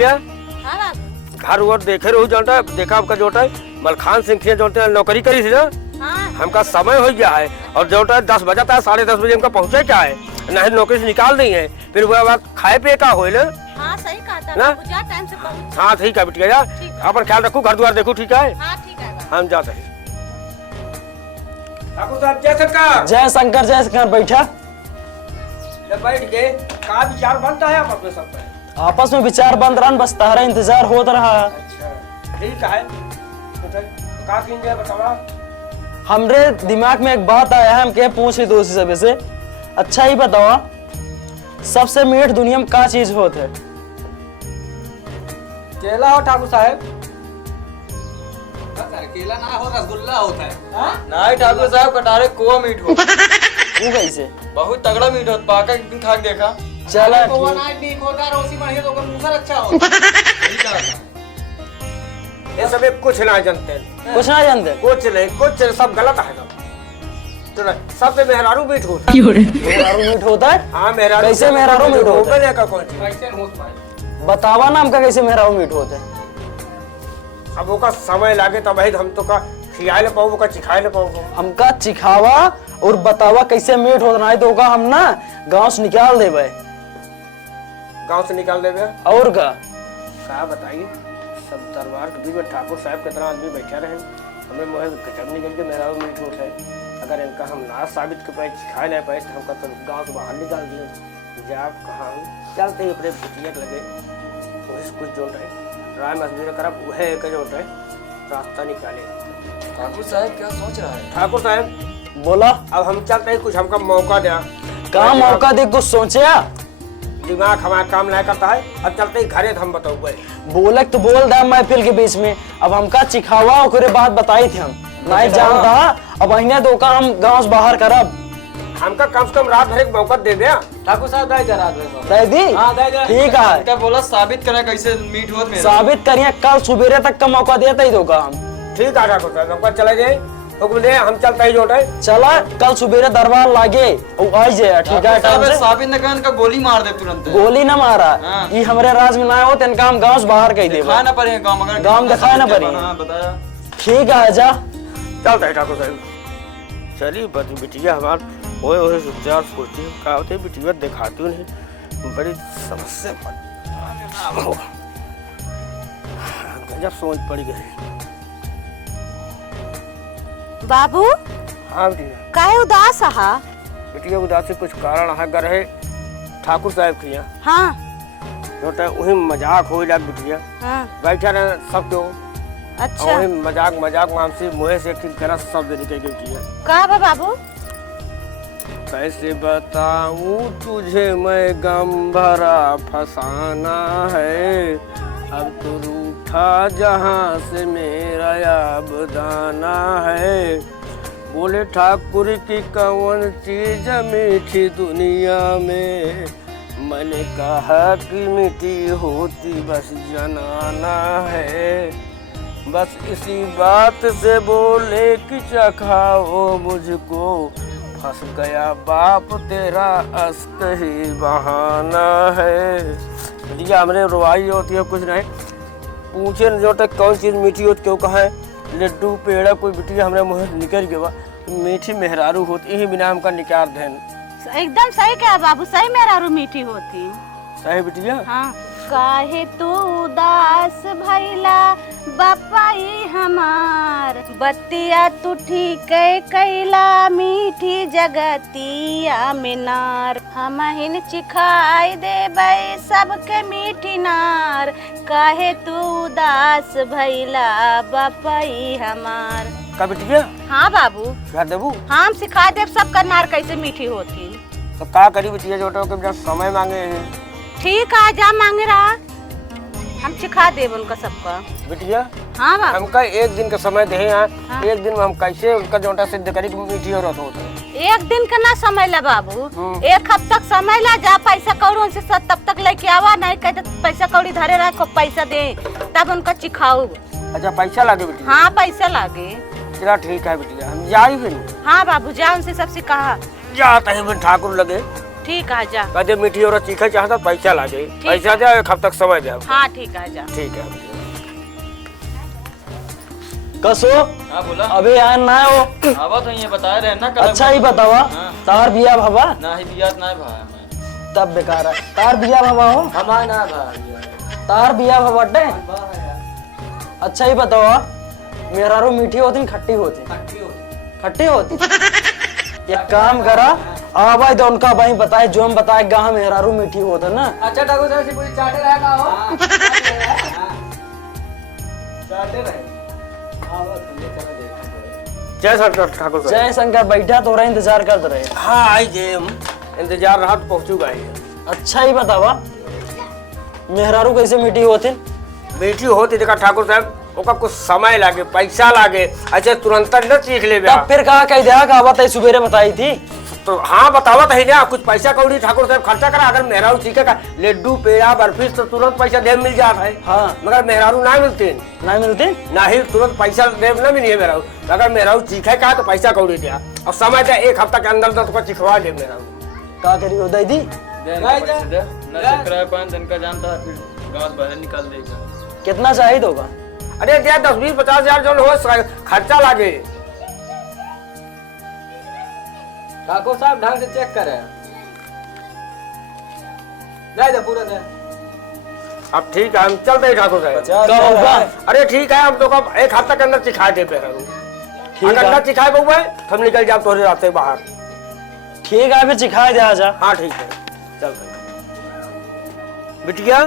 बिटिया घर और देखे रहू जोटा देखा आपका जोटा मलखान सिंह के जोटे नौकरी करी थी ना। हमका समय हो गया है और जोटा 10 बजा था 10:30 बजे हमका पहुँचे क्या है नहीं नौकरी से निकाल दी है फिर वो बात खाए पे का हो ना। हाँ सही कहा था ना टाइम से पहुंच। हाँ ठीक है बिटिया यार अपन ख्याल रखो घर द्वार देखो ठीक है। हाँ ठीक है हम जाते हैं। ठाकुर साहब जय सरकार। जय शंकर बैठा बैठ गए का विचार बनता है आप अपने सब पे आपस में विचार बन रहा बस तारा इंतजार होत रहा। अच्छा ठीक है का कीजिए बताओ। हमरे दिमाग में एक बात आया है हम क्या पूछे दोस्त सब से अच्छा ही बताओ सबसे मीठ दुनिया में का चीज होत है। केला हो ठाकुर साहब। केला ना हो रसगुल्ला होता है। नहीं ठाकुर साहब कटारे कोआ मीठ हो वो कैसे बहुत तगड़ा मीठ होता पाका एक दिन खा के देखा। चला कोआ ना ठीक होता है रोसी बढ़िया तो मुसर अच्छा होता ये सब कुछ ना जानते कुछ ना जानते कुछ नहीं कुछ सब गलत है तो सब पे मेहरारू मीठ होता है। मेहरारू मीठ होता है। हाँ मेहरारू कैसे मेहरारू मीठ होता है का कौन चीज कैसे होत भाई बतावा ना हमका कैसे मेहरारू मीठ होता है। अब वो का समय लागे तब हम तो का खियाए ले पाओ का चिखाए ले पाओ हमका चिखावा और बतावा कैसे मीठ होता नहीं तो हम ना गांव से निकाल देवे। गांव से निकाल देवे और का बताइए सब दरबार के बीच में ठाकुर साहब कितना आदमी बैठा रहे हमें मोह गजब निकल के मेरा मीठ होता है अगर इनका हम ना साबित कर पाए सिखा ले पाए तो हमका तो गांव से बाहर निकाल दिए जब कहाँ चलते ही अपने भुटिया लगे कोशिश कुछ जो है राय मजदूर करब वह एक जो है रास्ता निकाले। ठाकुर साहब क्या सोच रहा है। ठाकुर साहब बोला अब हम चलते हैं कुछ हमका मौका दिया कहा मौका दे कुछ सोचे दिमाग हमारा काम नहीं करता है अब चलते ही घरे हम बताओ बोले तो बोल दे महफिल के बीच में अब हमका चिखावा ओकरे बात बताई थी हम नहीं जानता अब अहिने दो का हम गांव से बाहर करब हमका कम से कम रात भर एक मौका दे दिया। ठाकुर साहब दाई जरा दे दी हां दाई दे ठीक है क्या बोला साबित करा कैसे मीठ होत मेरा साबित करिए कल सुबेरे तक का मौका देता ही दो का हम ठीक है ठाकुर साहब मौका चला जाए हुक्म दे हम चलते ही जोटे चला कल सुबेरे दरबार लागे और आई जाए ठीक है टाइम से साबित न कर इनका गोली मार दे तुरंत गोली ना मारा हाँ। ये हमारे राज में ना हो तो इनका हम गांव से बाहर कह दे दिखाना पड़ेगा गांव अगर गांव दिखाया ना पड़ेगा। हाँ बताया ठीक है जा चलते है ठाकुर साहब चलिए बिटिया हमार ओए ओए विचार सोचती हूँ क्या होते बिटिया दिखाती हूँ नहीं बड़ी समस्या गजब सोच पड़ गई। बाबू हाँ बिटिया काहे उदास हा। बिटिया उदासी कुछ कारण है गर है ठाकुर साहब की हाँ होता है वही मजाक हो जाए बिटिया हाँ बैठा रहे सब क्यों अच्छा वही मजाक मानसी मुँह से एक गलत शब्द निकल गई कहा बा बाबू कैसे बताऊं तुझे मैं गम भरा फसाना है अब तो रूठा जहाँ से मेरा याब दाना है बोले ठाकुर की कौन चीज मीठी दुनिया में मैंने कहा कि मीठी होती बस जनाना है बस इसी बात से बोले कि चखाओ मुझको फंस गया बाप तेरा अस्त ही बहाना है। भैया हमने रुआई होती है कुछ नहीं पूछे जो तक कौन चीज़ मीठी होती क्यों कहा है लड्डू पेड़ा कोई बिटिया हमने मुँह निकल गया मीठी मेहरारू होती ही बिना हमका निकाल देन। एकदम सही कहा बाबू सही मेहरारू मीठी होती सही बिटिया हाँ काहे तू उदास भइला बपाई हमार बतिया तू ठीक कैला मीठी जगतिया में नार हमहिन चिखाई देबै सबके मीठी नार काहे तू उदास भइला बपाई हमार का बिटिया हाँ बाबू क्या देबू हम सिखा देव सबका नार कैसे मीठी होती तो का करी बिटिया जोटो के जब समय मांगे हैं ठीक है जा मांगे रहा हम सिखा देव उनका सबका बिटिया हाँ बाबू हमका एक दिन का समय दे हाँ। एक दिन में हम कैसे उनका जोटा सिद्ध करी मीठी और होता है एक दिन का ना समय ला बाबू एक हफ्ता तक समय ला जा पैसा कौड़ी उनसे तब तक लेके आवा नहीं कहते पैसा कौड़ी धरे रखो पैसा दे तब उनका चिखाऊ। अच्छा पैसा लागे बिटिया हाँ पैसा लागे चला ठीक है बिटिया हम जाई फिर हाँ बाबू जा उनसे सबसे कहा जाता है ठाकुर लगे ठीक है जा। कहते मीठी और चीखे चाहता पैसा लागे, पैसा दे, एक हफ्ता तक समय दे। हाँ ठीक है जा। ठीक है। कसो हाँ बोला। अबे यार ना हो। आवा तो ये बताया रहे ना कल। अच्छा ही बतावा। हाँ। तार बिया भावा ना ही बियात ना भाया मैं। तब बेकार है। तार बिया भावा हो। हमारा ना भाई तार बिया भावा डे। अच्छा ही बतावा मेहरारू मीठी होती खट्टी होती? खट्टी होती। एक काम करा आवा तो उनका भाई बताए जो हम बताए गाँव मेहरारू मीठी होता ना। अच्छा ठाकुर साहब से पूरी चाटे रहेगा हो। चाटे रहे। जय सर ठाकुर साहब। जय शंकर बैठा तो रहे इंतजार करते रहे। हाँ आई जे हम इंतजार रहा तो पहुंचूगा ही। अच्छा ही बतावा मेहरारू कैसे मीठी होती? मीठी होती देखा ठाकुर साहब, ओका कुछ समय लागे, पैसा लागे, अच्छा तुरंत न चीख ले। तब फिर कहा कह दिया का बात सुबेरे बताई थी तो हाँ बतावत है ना, कुछ पैसा कौड़ी ठाकुर साहब खर्चा करा। अगर मेहरारू चीखे का लड्डू पेड़ा बर्फी तो तुरंत पैसा दे मिल जाता है। हाँ। मगर मेहरारू ना मिलते, नहीं मिलती ना ही तुरंत पैसा दे न मिली है मेहरारू। अगर मेहरारू चीखे का तो पैसा कौड़ी दिया और समय दे, एक हफ्ता के अंदर तो चिखवा दे मेहरारू। का करी दे दी ना चक्कर 5 दिन का जानता है, फिर गाँव बाहर निकाल देगा। कितना चाहिए होगा? अरे दिया 10-20-50 हजार जो हो खर्चा लागे। ठाकुर साहब ढंग से चेक करे। नहीं दे पूरा दे। अब ठीक है हम चलते हैं ठाकुर साहब। कब होगा? अरे ठीक है हम तो कब एक हफ्ता के अंदर चिखा दे मेहरारू। ठीक अगर है। न चिखाए बउआ तो हम निकल जाओ तोरे रास्ते बाहर। ठीक है फिर सिखाए दे आजा। हाँ ठीक है चल बिटिया।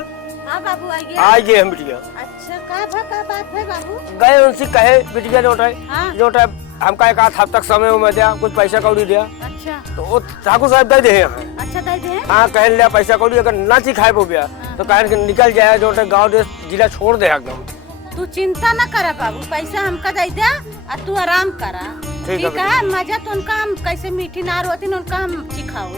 हाँ बाबू आइए। आ गए हम बिटिया। अच्छा का बात है बाबू? गए उनसे कहे बिटिया जोटाए हाँ। जोटाए हमका एक आध हफ्ता समय में दिया, कुछ पैसा कौड़ी दिया अच्छा तो वो ठाकुर साहब दे दे यहाँ। अच्छा दे दे। हाँ कह लिया पैसा कौड़ी अगर ना चिखाए बोबिया तो कहे कि निकल जाए जोटे गाँव देश जिला छोड़ दे एकदम। तू चिंता न करा बाबू, पैसा हमका दे दे और तू आराम करा। ठीक है मजा तो उनका हम कैसे मीठी नार होती न उनका हम सिखाओ।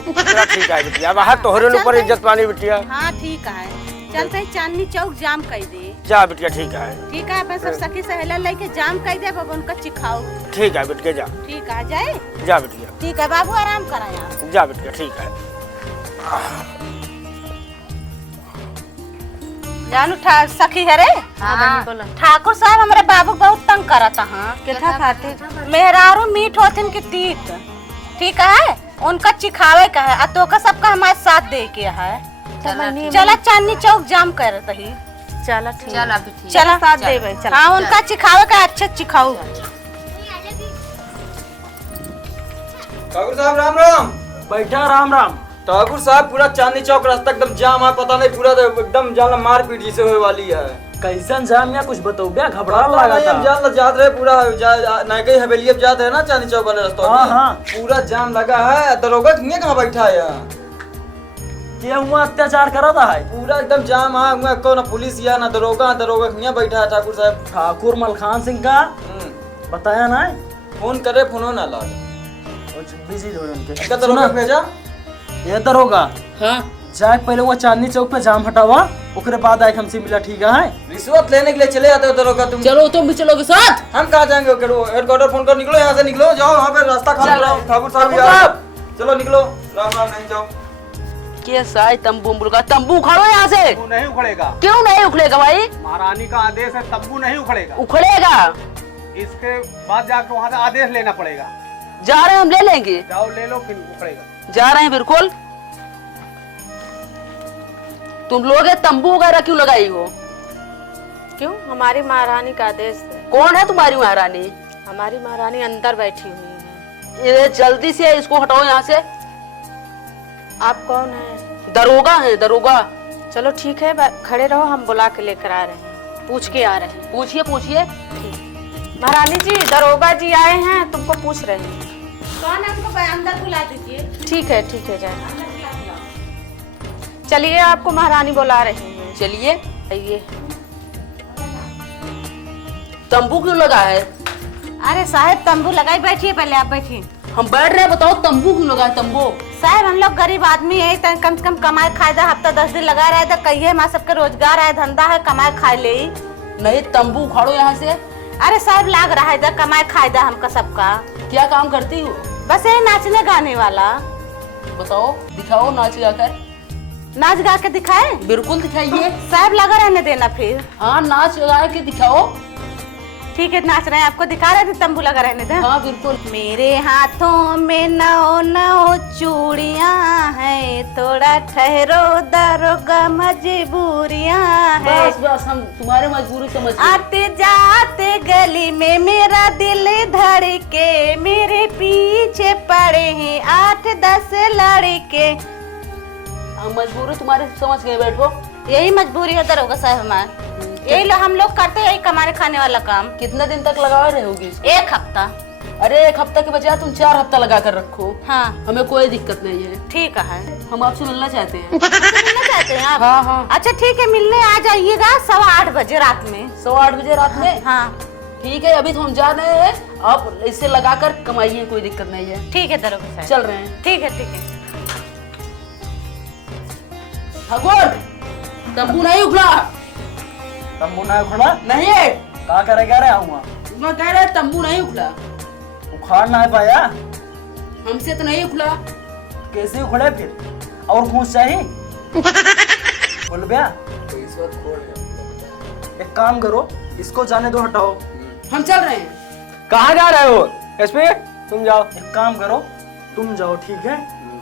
ठीक है बिटिया, बाहर तोहरे ऊपर इज्जत पानी बिटिया। हाँ ठीक है चलते ही चांदनी चौक जाम कर दे। जा बिटिया ठीक है। ठीक है अपन सब सखी सहेला लेके जाम कर दे बाबू उनका चिखाओ। ठीक है बिटिया जा। ठीक है जाए। जा बिटिया। ठीक है बाबू आराम करा यार। जा बिटिया ठीक है। जानू सखी है रे। हाँ ठाकुर साहब हमारे बाबू बहुत तंग करता। हाँ कितना खाते मेहरारू मीठ होथिन की तीत। ठीक है उनका चिखावे का है तो का सबका हमारे साथ दे के है। चला चांदनी चौक जाम कर रही। चला ठीक चला साथ दे भाई। हाँ उनका चिखावे का अच्छा चिखाऊ। ठाकुर साहब राम राम। बैठा राम राम। ठाकुर साहब पूरा चांदनी चौक रास्ता एकदम जाम है, पता नहीं पूरा एकदम जान मारपीट जिसे होने वाली है। कैसन जाम या कुछ बताओ बया घबरा लगा था। जान जात रहे पूरा नायके हवेली अब जाते है ना चांदनी चौक वाले रास्ता हाँ, में। हाँ। पूरा जाम लगा है। दरोगा कितने कहाँ बैठा है यहाँ? ये हुआ अत्याचार करा था है। पूरा एकदम जाम है, हुआ को ना पुलिस या ना दरोगा कितने बैठा है ठाकुर साहब। ठाकुर मलखान सिंह का बताया ना फोन करे फोनो ना ला। बिजी हो उनके। क्या दरोगा भेजा? ये दरोगा हाँ जाए पहले वो चांदनी चौक पे जाम हटावा ओकरे बाद आए हमसे मिला। ठीक है रिश्वत लेने के लिए चले जाते हो दरोगा तुम? चलो तुम भी चलोगे साथ। हम कहाँ जाएंगे? हेडक्वार्टर फोन कर निकलो यहाँ से, निकलो जाओ वहाँ पे रास्ता खाली करो। ठाकुर साहब चलो निकलो। राम राम नहीं जाओ। कैसा है तंबू का? तंबू उखाड़ो यहाँ से। तंबू नहीं उखड़ेगा। क्यों नहीं उखड़ेगा भाई? महारानी का आदेश है, तंबू नहीं उखड़ेगा। उखड़ेगा। इसके बाद जाकर वहाँ से आदेश लेना पड़ेगा। जा रहे हैं हम, ले लेंगे। जाओ ले लो फिर उखड़ेगा। जा रहे हैं बिल्कुल। तुम लोग तंबू वगैरह क्यों लगाई हो? क्यों? हमारी महारानी का आदेश है। कौन है तुम्हारी महारानी? हमारी महारानी अंदर बैठी हुई है। ये जल्दी से इसको हटाओ यहाँ से। आप कौन हैं? दरोगा है दरोगा। चलो ठीक है खड़े रहो, हम बुला के लेकर आ रहे हैं, पूछ के आ रहे हैं। पूछिए पूछिए। महारानी जी दरोगा जी आए हैं, तुमको पूछ रहे हैं। कौन है उनको अंदर बुला दीजिए। ठीक है जाए। चलिए आपको महारानी बुला रही हैं। चलिए। आइए। तंबू क्यों लगा है? अरे साहब तंबू लगाई, बैठिए पहले आप बैठिए। हम बैठ रहे हैं, बताओ तंबू क्यों लगा है? तंबू साहब हम लोग गरीब आदमी है, कम से कम कमाए खाए दा, हफ्ता 10 दिन लगा रहे थे। कहिए हमारे सबके रोजगार है, धंधा है, कमाए खाए ले। नहीं तंबू उखाड़ो यहाँ से। अरे साहब लाग रहा है कमाए खाए दा हमका सबका। क्या काम करती हो? बस ये नाचने गाने वाला। बताओ, दिखाओ नाच गाकर। नाच गा के दिखाए? बिल्कुल दिखाइए। साहब लगा रहने देना फिर। हाँ, नाच गा के दिखाओ। ठीक है, नाच रहे हैं, आपको दिखा रहे थे, तंबू लगा रहने दे। हाँ बिल्कुल। मेरे हाथों में नौ नौ चूड़ियां हैं, थोड़ा ठहरो दारोगा मजबूरियां हैं। बस बस, हम तुम्हारे मजबूरी समझ गए। आते जाते गली में मेरा दिल धड़के, मेरे पीछे पड़े हैं 8-10 लड़के। हम मजबूरी तुम्हारे समझ गए, बैठो। यही मजबूरी है दरोगा साहब हमारे, यही हम लोग करते हैं, यही कमाने खाने वाला काम। कितने दिन तक लगा रहोगी? 1 हफ्ता। अरे 1 हफ्ता के बजाय तुम 4 हफ्ता लगा कर रखो। हाँ हमें कोई दिक्कत नहीं है। ठीक है। हम आपसे मिलना चाहते हैं। मिलना चाहते हैं आप? हाँ हाँ। अच्छा ठीक है, मिलने आ जाइएगा 8:15 बजे रात में। 8:15 बजे रात में? हाँ ठीक है, अभी तो हम जा रहे हैं, आप इससे लगाकर कमाइए, कोई दिक्कत नहीं है। ठीक है दरोगा साहब, चल रहे हैं। ठीक है ठीक है। ठाकुर, तंबू नहीं उखड़ा। तंबू ना उखड़ा? नहीं है, कहाँ करे कह रहे आऊँगा? मैं कह रहा तंबू नहीं उखड़ा। उखाड़ ना पाया? हमसे तो नहीं उखड़ा। कैसे उखड़े फिर? और घूस चाहिए? बोल भैया, एक काम करो, इसको जाने दो, हटाओ। हम चल रहे हैं। कहाँ जा रहे हो एसपी? तुम जाओ। एक काम करो, तुम जाओ, ठीक है?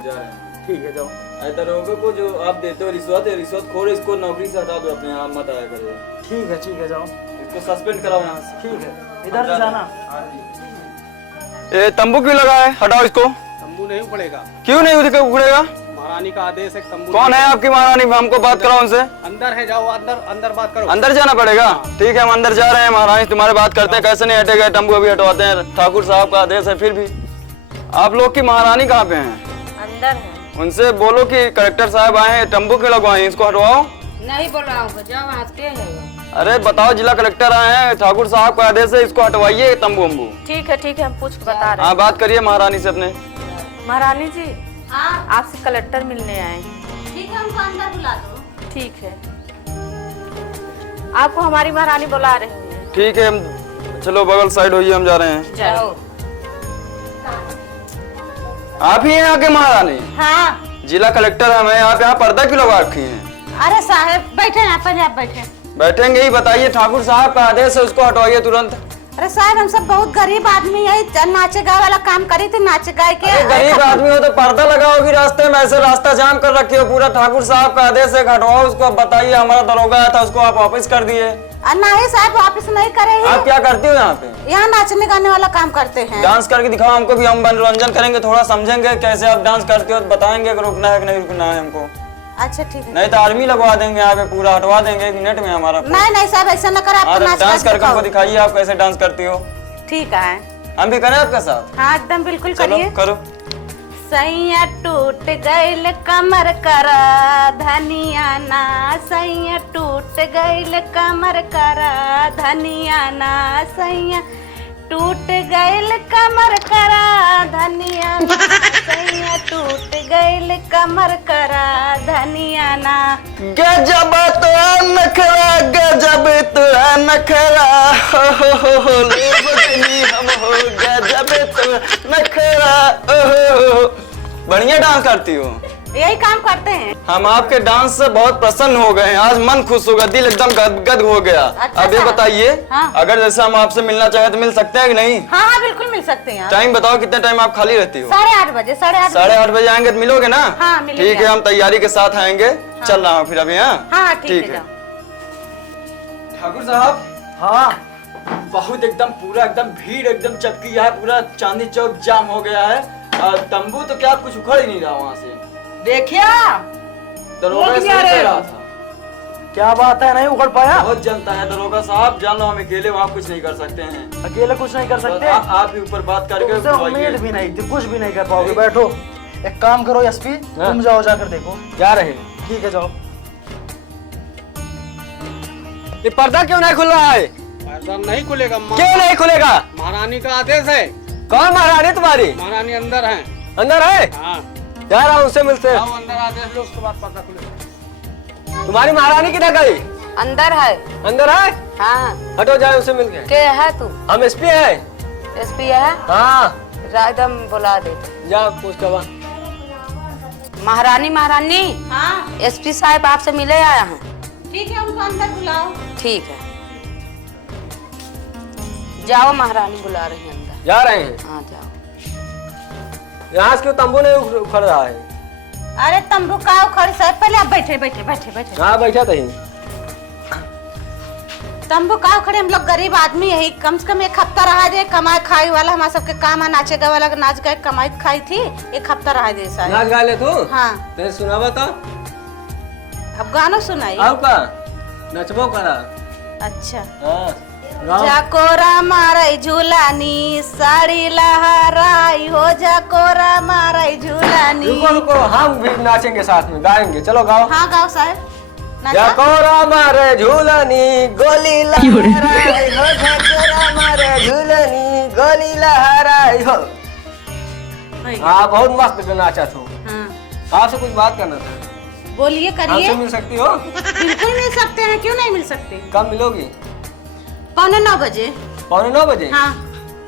जा रहे हैं। ठीक है, जाओ। दरोगा को जो आप देते हो रिश्वत खोर, इसको नौकरी से हटा दो, अपने यहाँ मत आया करो। ठीक है, जाओ। इसको सस्पेंड कराओ यहाँ से। ठीक है, इधर से जाना। ये तंबू क्यों लगा है? हटाओ इसको। तंबू नहीं उखड़ेगा, क्यों नहीं उखड़ेगा? महारानी का आदेश है, तंबू कौन है आपकी महारानी? हमको बात कराओ उनसे। अंदर है, जाओ अंदर, अंदर बात करो। अंदर जाना पड़ेगा? ठीक है, हम अंदर जा रहे हैं। महारानी तुम्हारे बात करते हैं, कैसे नहीं हटेगा तंबू? अभी हटवाते हैं, ठाकुर साहब का आदेश है। फिर भी आप लोग की महारानी कहाँ पे हैं? अंदर है। उनसे बोलो कि कलेक्टर साहब आए हैं, तंबू क्यों लगवाए, इसको हटवाओ। नहीं बुलाऊंगा, जाओ वहाँ के है। अरे बताओ, जिला कलेक्टर आए हैं, ठाकुर साहब का आदेश है, इसको हटवाइए तंबू वंबू। ठीक है, हम पूछ के बता रहे हाँ, बात करिए महारानी से अपने। हैं। महारानी जी, हाँ आपसे कलेक्टर मिलने आए हैं। ठीक है, हमको अंदर बुला दो। ठीक है, आपको हमारी महारानी बुला रही है। ठीक है, हम चलो बगल साइड होइए, हम जा रहे हैं। जाओ। आप ही हैं यहाँ के महारानी? हाँ। जिला कलेक्टर हमें आप यहाँ पर्दा क्यों लगा रखी हैं? अरे साहब बैठे यहाँ पर, आप बैठे। बैठेंगे ही, बताइए, ठाकुर साहब का आदेश है, उसको हटवाइए तुरंत। अरे साहब हम सब बहुत गरीब आदमी है, नाचे गा वाला काम करी थी, नाचे गाय के। अरे गरीब आदमी हो तो पर्दा लगाओगी रास्ते में, ऐसे रास्ता जाम कर रखी हो पूरा। ठाकुर साहब का आदेश है, हटवाओ उसको। अब बताइए, हमारा दरोगा आया था, उसको आप वापस कर दिए। नहीं साहब, वापस नहीं करे हैं। आप क्या करती हो यहाँ पे? यहाँ नाचने गाने वाला काम करते हैं। डांस करके दिखाओ हमको भी, हम मनोरंजन करेंगे, थोड़ा समझेंगे कैसे आप डांस करते हो, तो बताएंगे कि रुकना है कि नहीं रुकना है हमको। अच्छा ठीक है। नहीं तो आर्मी लगवा देंगे यहाँ पे, पूरा हटवा देंगे 1 मिनट में हमारा। नहीं साहब, ऐसा न कर, आप डांस करके हमको दिखाइए, आप कैसे डांस करती हो। ठीक है, हम भी करें आपके साथ? हाँ एकदम बिल्कुल चलो करिए। करो। सैया टूट गइल कमर करा धनिया ना, सैया टूट गइल कमर करा धनिया ना, सैया टूट गइल कमर करा धनिया ना, सैया टूट गइल कमर करा धनिया ना। गजब तो नखरा, गजब तो नखरा, हो ले बदली हम हो, गजब तो नखरा, हो। बढ़िया डांस करती हो। यही काम करते हैं। हम आपके डांस से बहुत प्रसन्न हो गए हैं, आज मन खुश हो गया, दिल एकदम गदगद हो गया। अच्छा अब ये साहब। बताइए, हाँ। अगर जैसे हम आपसे मिलना चाहे तो मिल सकते हैं कि नहीं? हाँ हाँ बिल्कुल मिल सकते हैं। टाइम बताओ, कितने टाइम आप खाली रहती हो? 8:30 बजे। 8:30 8:30 बजे आएंगे तो मिलोगे ना? हाँ, मिलेंगे। ठीक है, हम तैयारी के साथ आएंगे। चल रहा हूँ फिर अभी। हाँ हाँ ठीक है। ठाकुर साहब, हाँ, बहुत एकदम पूरा एकदम भीड़ एकदम चपकी है, पूरा चांदी चौक जाम हो गया है। और तंबू तो क्या कुछ उखड़ ही नहीं रहा वहाँ से। देखिया, दरोगा लोग से नहीं आ रहे। कह रहा था। क्या बात है, नहीं उखड़ पाया? बहुत जनता है दरोगा साहब, जान लो हम अकेले वहाँ कुछ नहीं कर सकते हैं। अकेले कुछ नहीं कर सकते? आप ही ऊपर बात करके तुमसे उम्मीद भी नहीं थी, कुछ भी नहीं कर पाओगे। बैठो, एक काम करो एसपी, तुम जाओ, जाकर देखो। जा रहे। ठीक है, जाओ। ये पर्दा क्यों नहीं खुल रहा है? पर्दा नहीं खुलेगा, क्यों नहीं खुलेगा? महारानी का आदेश है। कौन महारानी तुम्हारी? महारानी अंदर है। अंदर है? हाँ, जा रहा हूँ, उससे मिलते हैं। जाओ अंदर, आदेश लो, उसके बाद पर्दा खुलेगा। तुम्हारी महारानी किधर गई? अंदर है। अंदर है? हाँ। हटो, जाए उससे मिलके। के है तू? हम एसपी है। एसपी है? हाँ, एकदम बुला दे। जा पूछ करवा। महारानी महारानी हाँ एसपी साहब आपसे मिले आया हैं। ठीक है, उनको अंदर बुलाओ। ठीक है, जाओ महारानी बुला रही है अंदर। जा रहे हैं। हाँ जाओ। यहाँ से क्यों तंबू नहीं उखड़ रहा है? अरे तंबू का उखड़ साहब, पहले आप बैठे बैठे बैठे बैठे। हाँ बैठा तो ही। तंबू का उखड़े, हम लोग गरीब आदमी यही कम से कम एक हफ्ता रहा दे, कमाई खाई वाला हमारा सबके काम है, नाचे गा वाला नाच गाय कमाई खाई थी, एक हफ्ता रहा दे साहब। नाच गा ले तू? हाँ तेरे सुनावा तो। अब गाना सुनाई। अब का नचबो करा। अच्छा। हाँ गाओ। जाकोरा माराई झूलानी साड़ी लहराई हो, जाकोरा माराई झूलानी। रुको रुको, हम भी नाचेंगे साथ में, गाएंगे। चलो गाओ। हाँ गाओ साहब। नाचा। जाकोरा मारे झूलनी गोली लहराई हो, जाकोरा मारे झूलनी गोली लहराई हो। हाँ बहुत मस्त नाचा तू। हाँ आपसे कुछ बात करना था। बोलिए, हमसे करिए। मिल सकती हो? बिल्कुल मिल सकते हैं, क्यों नहीं मिल सकते? कब मिलोगी? 8:45 बजे। 9:45 हाँ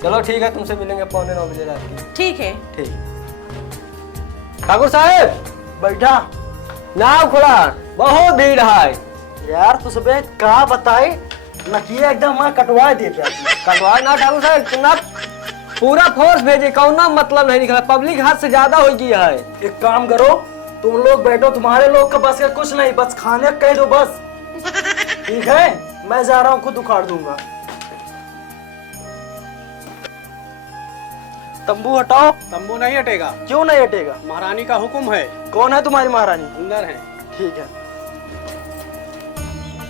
चलो ठीक है, तुमसे मिलेंगे 9:45 बजे रात की। ठीक है। ठीक। ठाकुर साहब बैठा। नाव खुला, बहुत भीड़ है। यार तू सुबह कहा बताई नकिया एकदम मैं कटवा दे क्या? कटवा ना ठाकुर साहब, तुमने पूरा फोर्स भेजे, कौनो मतलब नहीं निकला, पब्लिक हाथ से ज्यादा हो गई है। एक काम करो, तुम लोग बैठो, तुम्हारे लोग का बस का कुछ नहीं, बस खाने कह दो बस। ठीक है, मैं जा रहा हूँ, खुद उखाड़ दूंगा। तंबू हटाओ। तंबू नहीं हटेगा, क्यों नहीं हटेगा? महारानी का हुक्म है। कौन है तुम्हारी महारानी? अंदर है। ठीक है।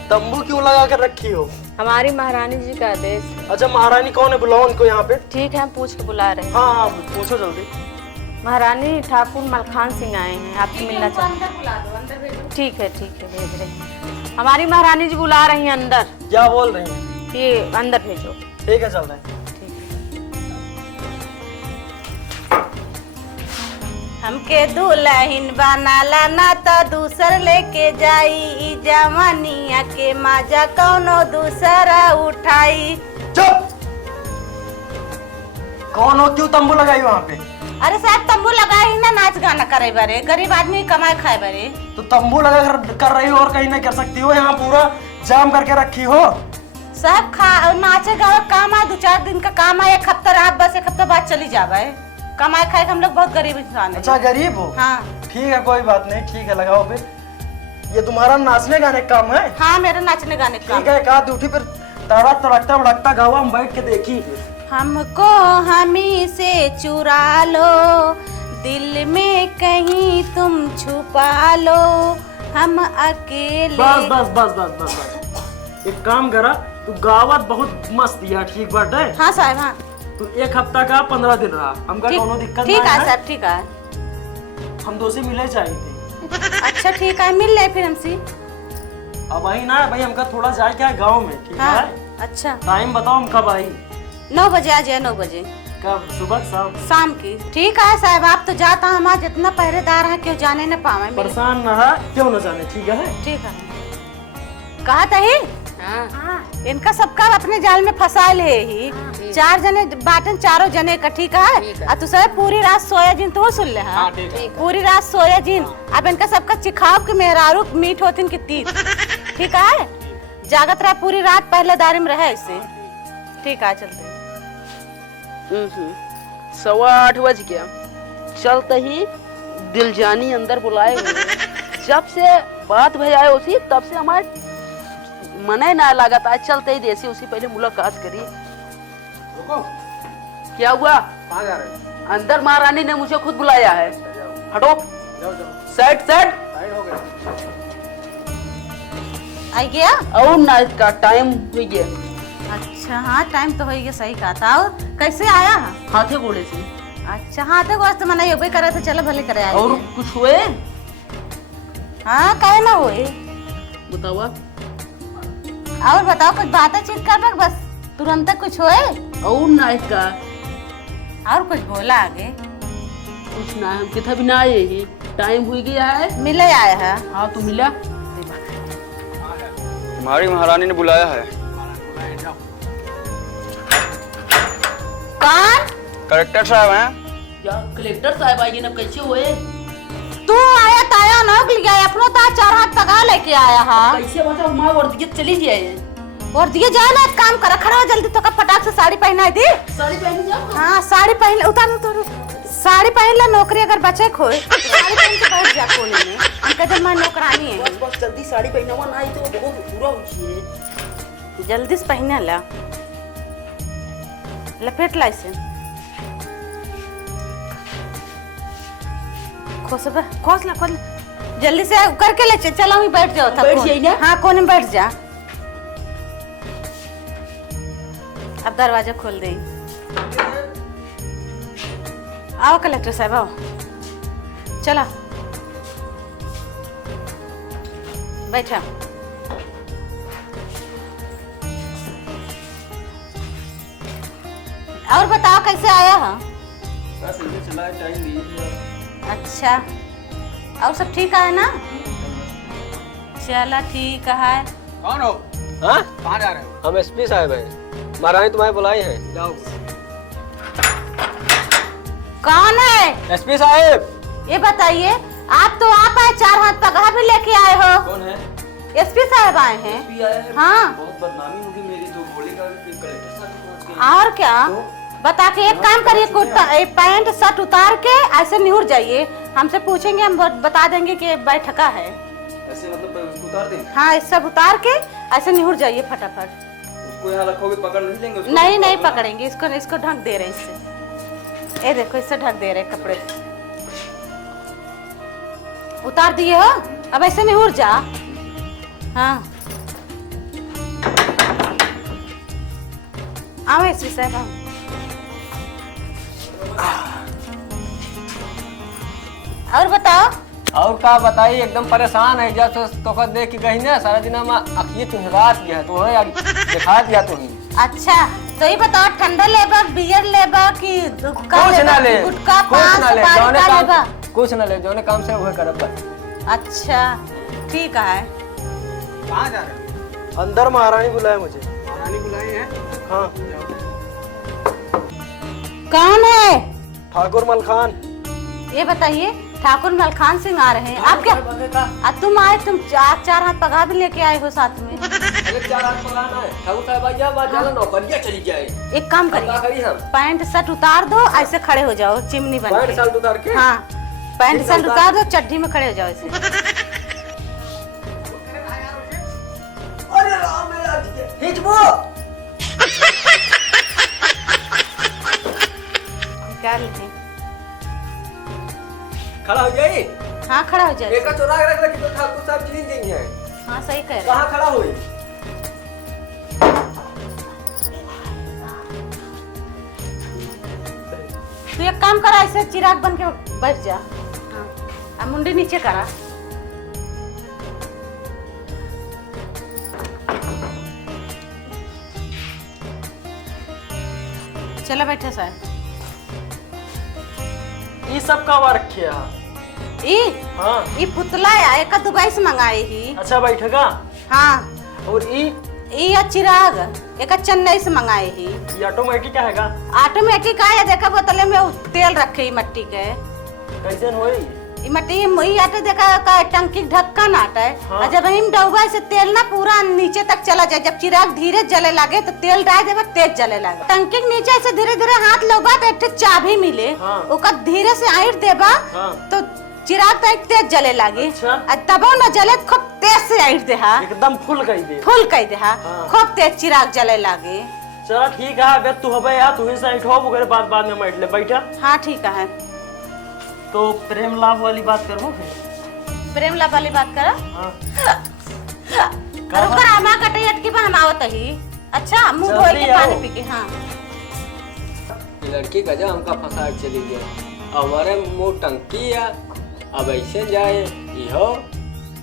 तंबू क्यों लगा कर रखी हो? हमारी महारानी जी का आदेश। अच्छा महारानी कौन है, बुलाओ उनको यहाँ पे। ठीक है, हम पूछ के बुला रहे हैं। हाँ हाँ पूछो जल्दी। महारानी ठाकुर मलखान सिंह आए हैं, आपसे मिलना चाहते अंदर बुला दो, अंदर भेजो। हैं। ठीक है भेज रहे हैं। हमारी महारानी जी बुला रही हैं अंदर। क्या बोल रही हैं? ये अंदर भेजो। ठीक है चल रहे हैं। हमके दुल्हन बनाला ना तो दूसर लेके जाई, ई जवानिया के माजा कौनो दूसरा उठाई। चुप। कौन हो, क्यों तंबू लगाई वहाँ पे? अरे साहब तंबू लगाई ना, नाच गाना करे बारे, गरीब आदमी कमाए खाए बारे। तो तंबू लगा कर रही हो और कहीं नहीं कर सकती हो, यहाँ पूरा जाम करके रखी हो। सब नाचे गावे काम है, 2-4 दिन का काम है, एक हफ्ता रात बस, एक हफ्ता बाद चली जावे। कमाए खाए हम लोग बहुत गरीब इंसान है। अच्छा गरीब हो? हाँ ठीक है कोई बात नहीं, ठीक है लगाओ फिर। ये तुम्हारा नाचने गाने का काम है? हाँ मेरा नाचने गाने का ठीक है, एक हाथ उठी फिर ताड़ा तड़कता भड़कता गाओ, हम बैठ के देखी। हमको हमी से चुरा लो, दिल में कहीं तुम छुपा लो, हम अकेले। बस बस बस बस बस बस। एक काम करा, तू गावत बहुत मस्त दिया, ठीक बात है। हाँ साहब हाँ तू एक हफ्ता का 15 दिन रहा, हमका कोनो दिक्कत ठीक नहीं है है। साहब ठीक है। हम दो से मिले चाहिए थे। अच्छा ठीक है, मिल ले फिर हमसे। अब आई ना भाई, हमका थोड़ा जाए क्या गाँव में, ठीक हाँ है? अच्छा टाइम बताओ हम कब आई? 9 बजे आ जाए, 9 बजे कब, सुबह शाम? शाम की। ठीक है साहब, आप तो जाता हमारा जितना पहरेदार है क्यों जाने न पावे। परेशान न है, क्यों न जाने, ठीक है? ठीक है। कहा तही हाँ इनका सबका अपने जाल में फंसा ले ही। 4 जने बाटन, चारों जने का, ठीक है? और तू सब पूरी रात सोया जिन, तू सुन ले। हाँ पूरी रात सोया जिन। अब इनका सबका चिखाव के मेहरारू मीठ होतिन की तीत, ठीक है? जागत रहा पूरी रात, पहले दारी में रहे इससे। ठीक है चलते। 8:15 बज गया, चलते ही दिलजानी अंदर बुलाए हुए। जब से बात भजाए उसी, तब से हमारे मने ना लगा था, चलते ही देसी उसी पहले मुलाकात करी। रुको, क्या हुआ? कहाँ जा रहे हो? अंदर महारानी ने मुझे खुद बुलाया है। हटो, जाओ जाओ, सेट सेट। साइड हो गए। आई गया? और नाइट का टाइम हो गया। अच्छा हाँ टाइम तो हो गया, सही कहा था। और कैसे आया? हाथे घोड़े से। अच्छा हाँ तो गोश्त मना ये भी करे तो चलो भले करे आए। और कुछ हुए? हाँ काहे ना हुए। बताओ। और बताओ, कुछ बातें चीत कर रख बस, तुरंत कुछ होए। और नाइट का और कुछ बोला आगे? कुछ ना, हम कितना भी ना आए ही, टाइम हो गया है। मिले आया है? हाँ तू मिला। हमारी महारानी ने बुलाया है। कौन? कलेक्टर साहब हैं। क्या कलेक्टर साहब आएंगे ना? कैसे हुए? तू आया ताया नौक लिया अपनो ता 4 हाथ पगा लेके आया हा कैसे बचा माँ वर्दी चली जाए और दिए जाए ना एक काम कर खड़ा हो जल्दी तो का फटाक से साड़ी पहना दी। साड़ी पहन जाओ। हाँ साड़ी पहन ले उतार उतार साड़ी पहन ले नौकरी अगर बचे खोए तो साड़ी पहन के बैठ जा कोने में उनका जब मैं नौकरानी है। बस बस जल्दी साड़ी पहनवा ना तो बहुत बुरा होई जल्दी से पहना ला लपेट ला इसे खोस ला जल्दी से करके ले चलो ही बैठ जाओ बैठ जाइए ना। हाँ कोने में बैठ जा। अब दरवाजा खोल दे। आओ कलेक्टर साहब आओ चला बैठा। और बताओ कैसे आया है? बस इधर चला टाइम दी। अच्छा और सब ठीक है ना? चला ठीक है। कौन हो? हाँ कहाँ जा रहे हो? हम एसपी साहब हैं, महारानी तुम्हें बुलाई है। जाओ। कौन है? एसपी साहब ये बताइए आप तो आप आए 4 हाथ पगहा भी लेके आए हो। कौन है? एसपी साहब आए हैं। भी आया है। हाँ बहुत बदनामी होगी मेरी तो बोलेगा कि कलेक्टर साहब पहुंच गए। और क्या बता के एक काम करिए कुर्ता पैंट शर्ट उतार के ऐसे निहुर जाइए हमसे पूछेंगे हम बता देंगे कि बैठका है। ऐसे मतलब उसको उतार दें? हाँ इस सब उतार के ऐसे निहुर जाइए फटाफट। उसको यहाँ रखोगे पकड़ नहीं लेंगे उसको? नहीं नहीं पकड़ेंगे इसको इसको ढक दे रहे इससे। ये देखो इससे ढक दे रहे कपड़े उतार दिए हो अब ऐसे निहुर जा। हाँ आओ एसपी साहब आओ। और बताओ। और क्या बताइए एकदम परेशान है जब तो देख के गई ना सारा दिन हम अखिए तुहरात गया तो है दिखा दिया तुम्हें। अच्छा तो ये बताओ ठंडा लेबा बियर लेबा कि कुछ ना ले गुटखा कुछ पान ना ले सुपारी जौने का लेबा? काम कुछ ना ले जौने काम से वह करब बस। अच्छा ठीक है। कहाँ जा रहे हो? अंदर महारानी बुलाए मुझे। महारानी बुलाई है? हाँ कौन है? ठाकुर मलखान। ये बताइए ठाकुर मलखान सिंह आ रहे हैं। आप क्या तुम आए तुम 4 हाथ पगहा भी लेके आए हो साथ में? अरे 4 हाथ पगाना है ठाकुर साहब आइए बात ज्यादा नौकरियां चली जाए। एक काम क्या करिए करी हम पैंट शर्ट उतार दो ऐसे खड़े हो जाओ चिमनी बन पैंट के। शर्ट उतार के हाँ पैंट शर्ट उतार दो चड्डी में खड़े हो जाओ ऐसे। अरे राम मेरा हिचबो क्या लिखे? खड़ा हो जाइए। हाँ खड़ा हो जाए। एक चोरा के रख ले कि तो ठाकुर साहब चीन देंगे है। हाँ सही कह रहे कहाँ खड़ा हुई? तू एक काम करा ऐसे चिराग बन के बैठ जा। हाँ अब मुंडी नीचे करा। चलो बैठे साहब। ये सब का वर्क किया? ई हाँ ई पुतला है एक दुबई से मंगाई ही। अच्छा बैठेगा। हाँ और ये चिराग एक चेन्नई से मंगाए ही। ऑटोमेटिक हैगा? ऑटोमेटिक आया देखा बोतले में तेल रखे मट्टी के। कैसे होई? ई मट्टी मोई आटे देखा का टंकी ढक्कन आटा है। हाँ। जब हम डब्बा से तेल ना पूरा नीचे तक चला जाए जब चिराग धीरे जले लगे तो तेल डाल देबा तेज जले लगे। टंकी के नीचे से धीरे धीरे हाथ लोबा तो एक चाबी मिले। हाँ। ओकर धीरे से आइट देबा हाँ। तो चिराग तो एक तेज जले लगे। अच्छा। तबो न जले खूब तेज से आइट दे हा एकदम फुल कर दे। फुल कह दे हा हाँ। खूब तेज चिराग जले लगे। चलो ठीक है अबे तू हबे यार तू ही साइड हो वगैरह बाद में बैठ ले बैठा। हाँ ठीक है। तो प्रेम लाभ वाली बात करो फिर। प्रेम लाभ वाली बात करा। हाँ रुकर आमा कटे अटकी पर हम आवत ही। अच्छा मुंह धोए जल्दी के पानी आओ। पी के। हाँ ये लड़की गजा हमका फंसा के चली गई। हमारे मुंह टंकी है अब ऐसे जाए इहो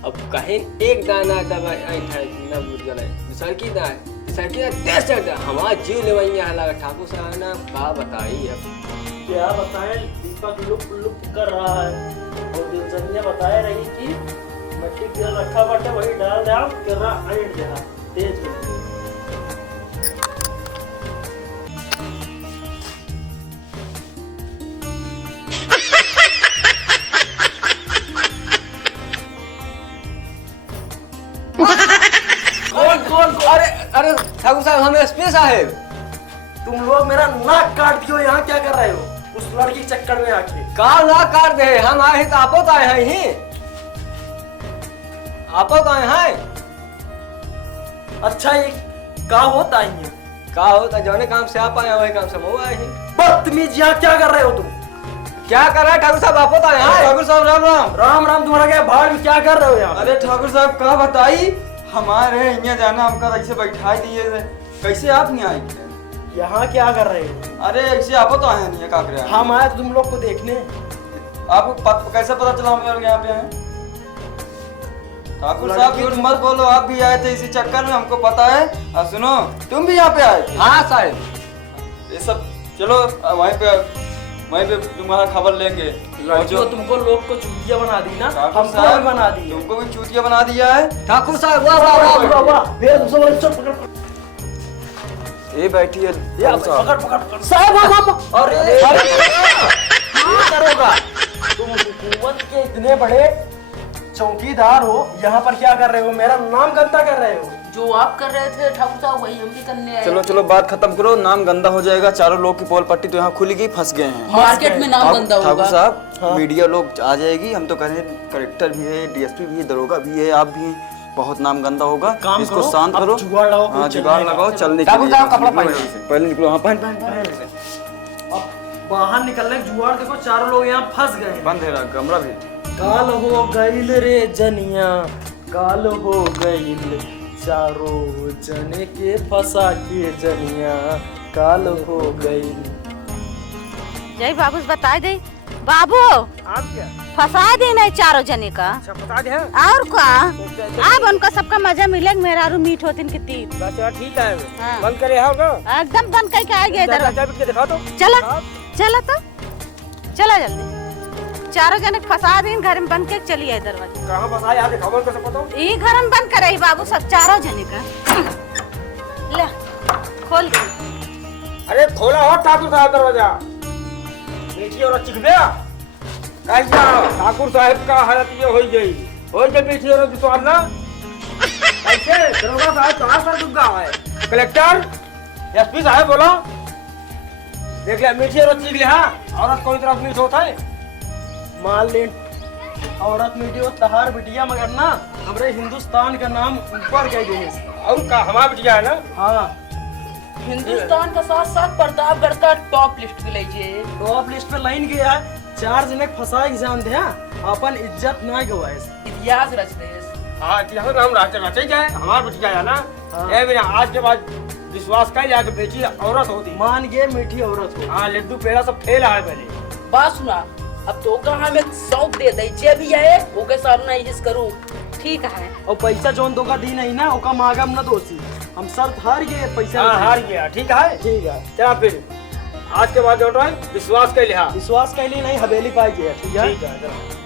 अब कहीं एक दाना दवाई न बुझ गए सड़की ना सड़की तेज चढ़ हमारा जीव लेवैया लगा ठाकुर साहब ना का बताई अब क्या बताएं दीपक लुप लुप कर रहा है और दिनचर्या बताए रही कि मिट्टी तेल रखा बाटे वही डाल जाओ किरा आइट जा तेज में। अरे ठाकुर साहब हम एसपी साहब। तुम लोग मेरा नाक काट दियो, यहाँ क्या कर रहे हो उस लड़की के चक्कर में आके? का ना काट दे, हम आए हैं तो आपो तो आए हैं ही, आपो तो आए हैं। अच्छा ये का होता है? का होता जौने काम से आप आए वही काम से हम आए हैं। बदतमीज, यहाँ क्या कर रहे हो तुम? क्या कर रहा है ठाकुर साहब? आपो तो आए हैं। ठाकुर साहब राम राम। राम राम तुम्हारा क्या भाड़ में क्या कर रहे हो यहाँ? अरे ठाकुर साहब का बताई, हमारे यहाँ जाना हमका ऐसे बैठा दिए थे, कैसे आप नहीं आए? यहाँ क्या कर रहे हो? अरे ऐसे आप तो आए नहीं है, का करे आए? हम आए तुम लोग को देखने। आपको कैसे पता चला हम लोग यहाँ पे आए? ठाकुर साहब झूठ मत बोलो, आप भी आए थे इसी चक्कर में, हमको पता है। और सुनो, तुम भी यहाँ पे आए थे? हाँ साहब। ये सब चलो वहीं पे तुम्हारा खबर लेंगे। जो तुमको लोग को चूतिया बना दी ना, ठाकुर हमको भी साहब बना दी। तुमको भी चूतिया बना दिया है। ठाकुर साहब वाह वाह वाह वाह वाह। ये बैठी है पकड़ पकड़ साहब हम अरे क्या करोगा तुम? हुकूमत के इतने बड़े चौकीदार हो, यहाँ पर क्या कर रहे हो? मेरा नाम गंदा कर रहे हो। जो आप कर रहे थे ठाकुर साहब वही हम भी करने आए। चलो चलो बात खत्म करो, नाम गंदा हो जाएगा, चारों लोग की पोल पट्टी तो यहाँ खुली गई, फंस गए हैं। मार्केट में नाम गंदा ठाकुर होगा। साहब मीडिया लोग आ जाएगी, हम तो कह रहे हैं कलेक्टर भी है, डीएसपी भी है, दरोगा भी है, आप भी हैं, बहुत नाम गंदा होगा। इसको शांत करो, जुगाड़ लगाओ, हाँ जुगाड़ लगाओ, चलने के लिए कपड़ा पहले निकलो। हाँ पहन अब बाहर निकलने के जुगाड़ देखो, चारों लोग यहाँ फंस गए। बंद है कमरा भी। काल हो गईल रे जनिया, काल हो गईल, चारों जने के फंसा के जनिया, काल हो गईल। जय बाबू बता दे बाबू, आप क्या फंसा दे नहीं चारों जने का। अच्छा बता दे। और का अब उनका सबका मजा मिलेगा। मेरा रू मीठ होती इनकी तीत। बस यार ठीक है, हाँ। बंद करे हो ना, एकदम बंद करके आ गया इधर। चाबी के दिखा दो। चला चला तो चला जल्दी। चारों जने फंसा दिन घर में बंद के चलिए दरवाजा। कहाँ बस आया देखा बोल कैसे पता? ये घर में बंद करे बाबू सब चारों जने का। ले खोल दे। अरे खोला हो ठाकुर साहब दरवाजा। मीठी और चिख गया कैसा? ठाकुर साहब का हालत ये हो गई, हो गई मीठी और विश्वास ना कैसे? दरोगा साहब कहाँ सर डूब गया है? कलेक्टर एसपी साहब बोलो, देख लिया मीठी और चिख लिया। औरत कोई तरफ मीठ होता है? मान ले औरत मीडियो तहार बिटिया, मगर ना हमारे हिंदुस्तान का नाम ऊपर गए गए। और का हमारा बिटिया है ना? हाँ, हिंदुस्तान का साथ साथ प्रतापगढ़ का टॉप लिस्ट भी लीजिए। टॉप लिस्ट पे लाइन गया है। 4 जने फंसा एग्जाम दे, अपन इज्जत ना गवाए। इतिहास रच देश। हाँ इतिहास नाम रहते चाहिए, हमारा बिटिया है ना। हाँ। ए मेरा आज के बाद विश्वास कर लिया कि बेटी औरत होती। मान गए मीठी औरत हो। हाँ लड्डू पेड़ा सब फेल है पहले। बात सुना, अब तो कहा मैं सौंप दे दे, जे भी आए वो के सामने इस करूं। ठीक है। और पैसा जोन दोगा दी नहीं ना, ओका मांगम ना दोषी। हम शर्त हार गए, पैसा हाँ हार गया, ठीक है। ठीक है। चला फिर आज के बाद जो विश्वास कर लिया। विश्वास के लिए नहीं, हवेली पाई गया। ठीक है। ठीक है।